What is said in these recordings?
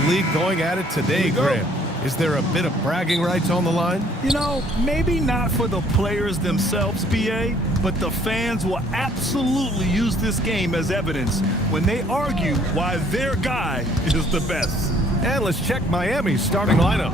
the league going at it today, Graham. Is there a bit of bragging rights on the line? You know, maybe not for the players themselves, BA, but the fans will absolutely use this game as evidence when they argue why their guy is the best. And let's check Miami's starting lineup.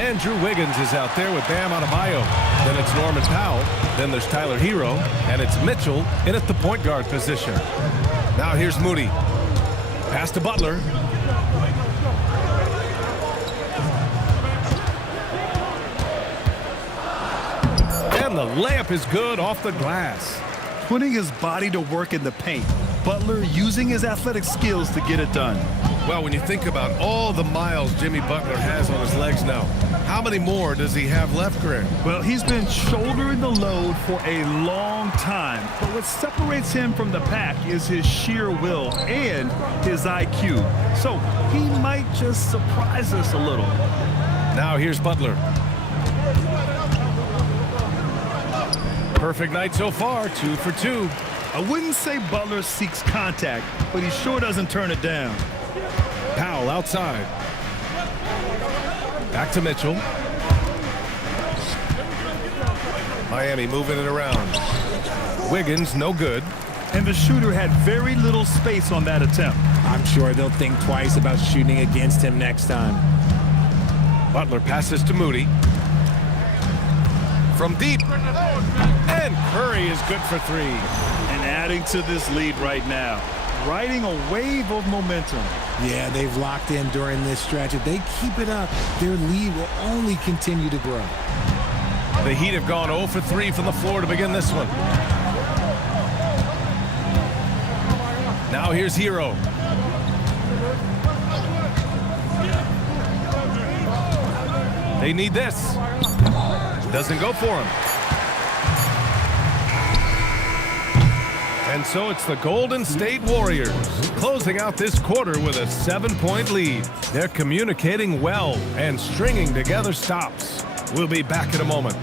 Andrew Wiggins is out there with Bam Adebayo. Then it's Norman Powell. Then there's Tyler Hero. And it's Mitchell in at the point guard position. Now here's Moody. Pass to Butler. And the layup is good off the glass. Putting his body to work in the paint. Butler using his athletic skills to get it done. Well, when you think about all the miles Jimmy Butler has on his legs now, how many more does he have left, Graham? Well, he's been shouldering the load for a long time, but what separates him from the pack is his sheer will and his IQ. So he might just surprise us a little. Now here's Butler. Perfect night so far, 2 for 2. I wouldn't say Butler seeks contact, but he sure doesn't turn it down. Powell outside. Back to Mitchell. Miami moving it around. Wiggins, no good. And the shooter had very little space on that attempt. I'm sure they'll think twice about shooting against him next time. Butler passes to Moody. From deep. And Curry is good for 3. And adding to this lead right now. Riding a wave of momentum. Yeah, they've locked in during this stretch. If they keep it up, their lead will only continue to grow. The Heat have gone 0 for 3 from the floor to begin this one. Now here's Hero. They need this. Doesn't go for him. And so it's the Golden State Warriors closing out this quarter with a 7-point lead. They're communicating well and stringing together stops. We'll be back in a moment.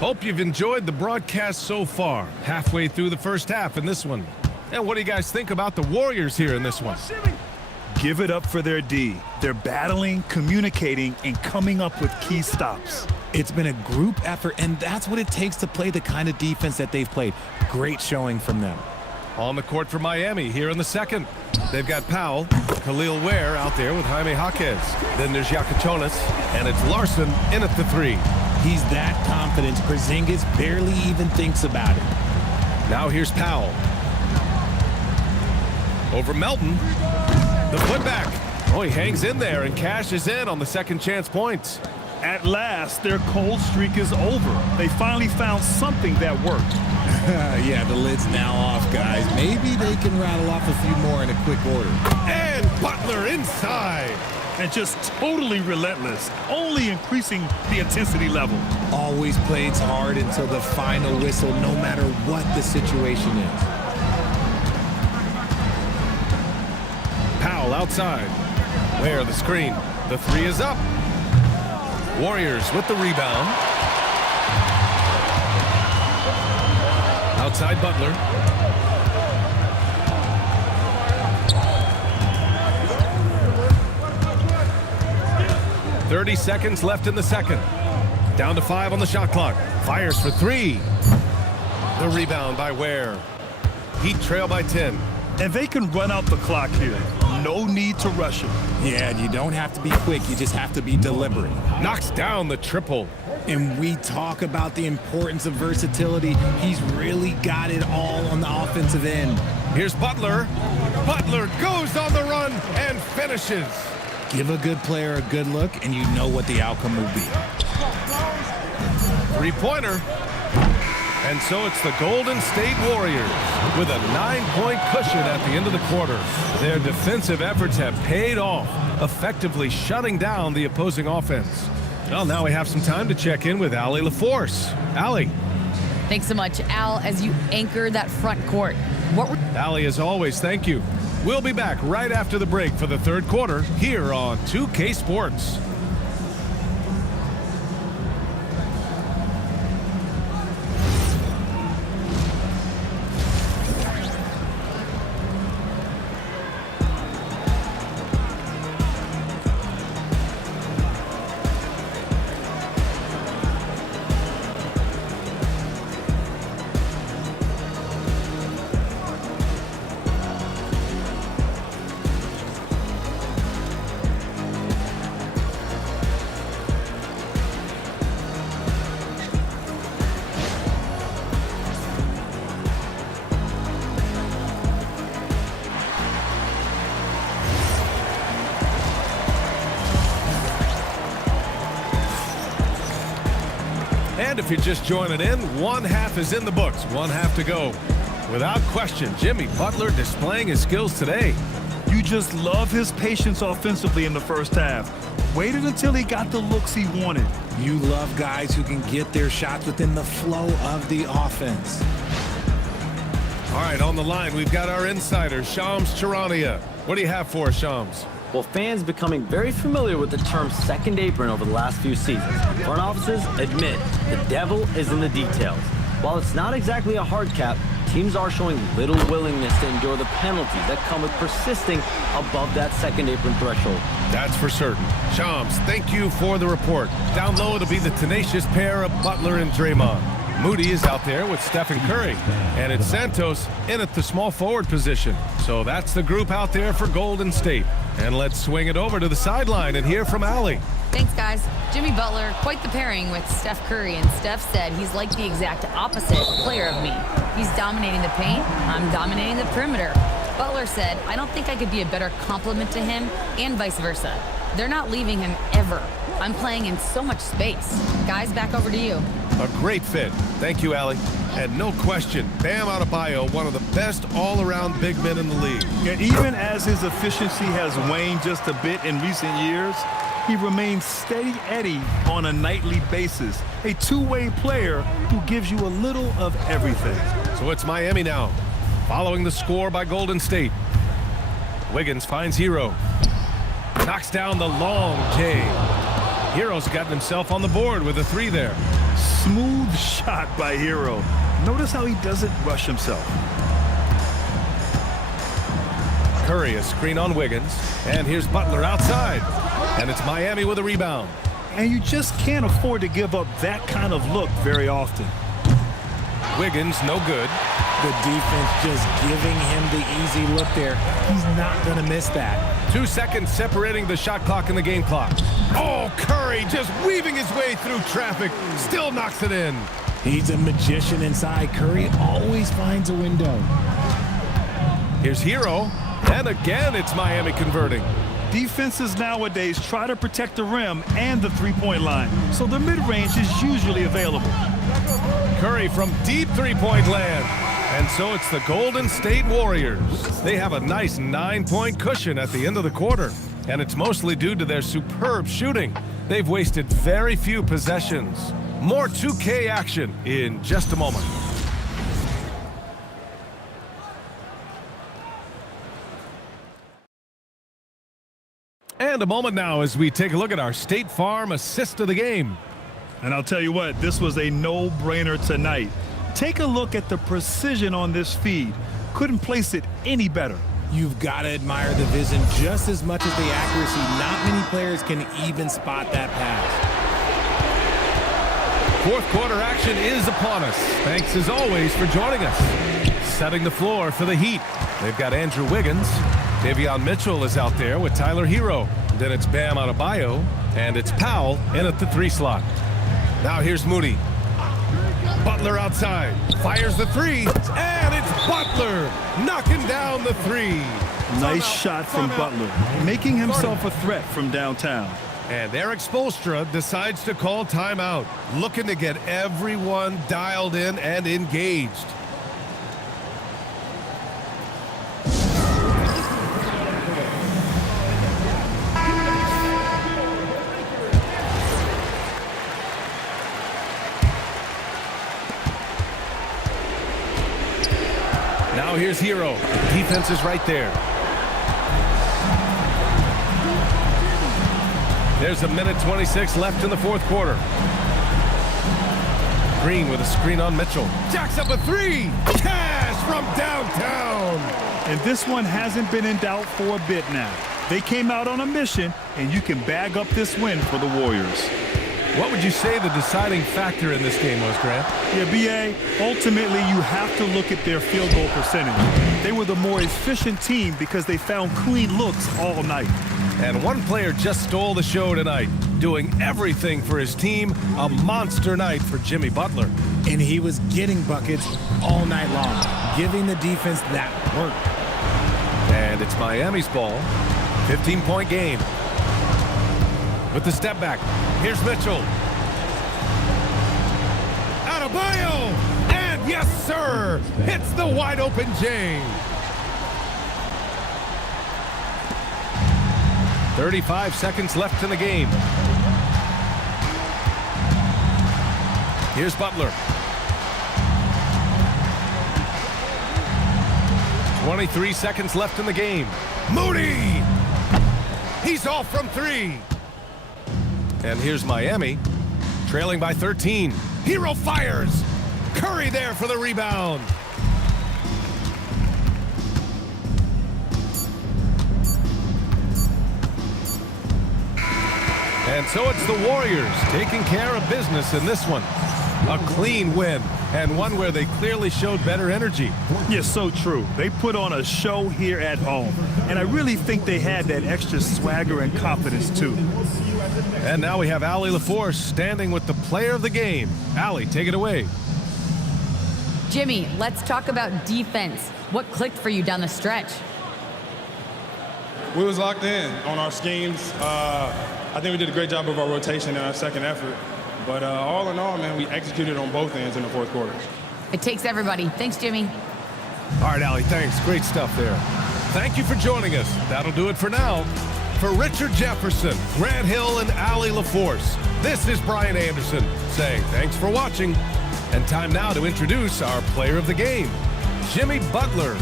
Hope you've enjoyed the broadcast so far. Halfway through the first half in this one. And what do you guys think about the Warriors here in this one? Give it up for their D. They're battling, communicating, and coming up with key stops. It's been a group effort, and that's what it takes to play the kind of defense that they've played. Great showing from them. On the court for Miami here in the second. They've got Powell, Khalil Ware out there with Jaime Jaquez. Then there's Yakachonis, and it's Larson in at the 3. He's that confident. Porzingis barely even thinks about it. Now here's Powell. Over Melton. The putback. Oh, he hangs in there and cashes in on the second chance points. At last, their cold streak is over. They finally found something that worked. Yeah, the lid's now off, guys. Maybe they can rattle off a few more in a quick order. And Butler inside. And just totally relentless, only increasing the intensity level. Always plays hard until the final whistle, no matter what the situation is. Powell outside. Where the screen. The 3 is up. Warriors with the rebound. Outside Butler. .30 seconds left in the second. Down to 5 on the shot clock. Fires for 3. The rebound by Ware. Heat trail by 10. And they can run out the clock here. No need to rush it. Yeah, you don't have to be quick. You just have to be deliberate. Knocks down the triple. And we talk about the importance of versatility. He's really got it all on the offensive end. Here's Butler. Butler goes on the run and finishes. Give a good player a good look, and you know what the outcome will be. 3-pointer. And so it's the Golden State Warriors with a 9-point cushion at the end of the quarter. Their defensive efforts have paid off, effectively shutting down the opposing offense. Well, now we have some time to check in with Allie LaForce. Allie. Thanks so much, Al, as you anchor that front court. Allie, as always, thank you. We'll be back right after the break for the third quarter here on 2K Sports. And if you're just joining in, one half is in the books, one half to go. Without question, Jimmy Butler displaying his skills today. You just love his patience offensively in the first half. Waited until he got the looks he wanted. You love guys who can get their shots within the flow of the offense. All right, on the line, we've got our insider, Shams Charania. What do you have for us, Shams? Well, fans becoming very familiar with the term second apron over the last few seasons. Front offices admit the devil is in the details. While it's not exactly a hard cap, teams are showing little willingness to endure the penalties that come with persisting above that second apron threshold. That's for certain. Shams, thank you for the report. Down low, it'll be the tenacious pair of Butler and Draymond. Moody is out there with Stephen Curry, and it's Santos in at the small forward position. So that's the group out there for Golden State. And let's swing it over to the sideline and hear from Allie. Thanks, guys. Jimmy Butler, quite the pairing with Steph Curry, and Steph said he's like the exact opposite player of me. He's dominating the paint, I'm dominating the perimeter. Butler said, I don't think I could be a better complement to him, and vice versa. They're not leaving him ever. I'm playing in so much space. Guys, back over to you. A great fit. Thank you, Allie. And no question, Bam Adebayo, one of the best all-around big men in the league. And even as his efficiency has waned just a bit in recent years, he remains steady Eddie on a nightly basis. A two-way player who gives you a little of everything. So it's Miami now, following the score by Golden State. Wiggins finds Hero. Knocks down the long J. Hero's gotten himself on the board with a three there. Smooth shot by Hero. Notice how he doesn't rush himself. Curry, a screen on Wiggins. And here's Butler outside. And it's Miami with a rebound. And you just can't afford to give up that kind of look very often. Wiggins, no good. The defense just giving him the easy look there. He's not going to miss that. 2 seconds separating the shot clock and the game clock. Oh, Curry just weaving his way through traffic. Still knocks it in. He's a magician inside. Curry always finds a window. Here's Hero. And again, it's Miami converting. Defenses nowadays try to protect the rim and the three-point line, so the mid-range is usually available. Curry from deep three-point land. And so it's the Golden State Warriors. They have a nice 9-point cushion at the end of the quarter. And it's mostly due to their superb shooting. They've wasted very few possessions. More 2K action in just a moment. And a moment now as we take a look at our State Farm assist of the game. And I'll tell you what, this was a no-brainer tonight. Take a look at the precision on this feed. Couldn't place it any better. You've got to admire the vision just as much as the accuracy. Not many players can even spot that pass. Fourth quarter action is upon us. Thanks as always for joining us. Setting the floor for the Heat. They've got Andrew Wiggins. Davion Mitchell is out there with Tyler Hero. Then it's Bam Adebayo. And it's Powell in at the 3 slot. Now here's Moody. Butler outside, fires the 3, and it's Butler knocking down the 3. Nice shot from Butler, making himself a threat from downtown. And Eric Spoelstra decides to call timeout, looking to get everyone dialed in and engaged. Now here's Hero. Defense is right there. There's a minute 26 left in the fourth quarter. Green with a screen on Mitchell. Jacks up a 3. Cash from downtown. And this one hasn't been in doubt for a bit now. They came out on a mission, and you can bag up this win for the Warriors. What would you say the deciding factor in this game was, Grant? Yeah, B.A., ultimately you have to look at their field goal percentage. They were the more efficient team because they found clean looks all night. And one player just stole the show tonight, doing everything for his team. A monster night for Jimmy Butler. And he was getting buckets all night long, giving the defense that work. And it's Miami's ball. 15-point game. With the step back, here's Mitchell. Adebayo! And yes, sir, hits the wide open J. 35 seconds left in the game. Here's Butler. 23 seconds left in the game. Moody! He's off from three. And here's Miami, trailing by 13. Hero fires! Curry there for the rebound. And so it's the Warriors taking care of business in this one. A clean win, and one where they clearly showed better energy. Yeah, so true. They put on a show here at home, and I really think they had that extra swagger and confidence, too. And now we have Allie LaForce standing with the player of the game. Allie, take it away. Jimmy, let's talk about defense. What clicked for you down the stretch? We was locked in on our schemes. I think we did a great job of our rotation and our second effort. But all in all, man, we executed on both ends in the fourth quarter. It takes everybody. Thanks, Jimmy. All right, Allie, thanks. Great stuff there. Thank you for joining us. That'll do it for now. For Richard Jefferson, Grant Hill, and Allie LaForce, this is Brian Anderson saying thanks for watching. And time now to introduce our player of the game, Jimmy Butler.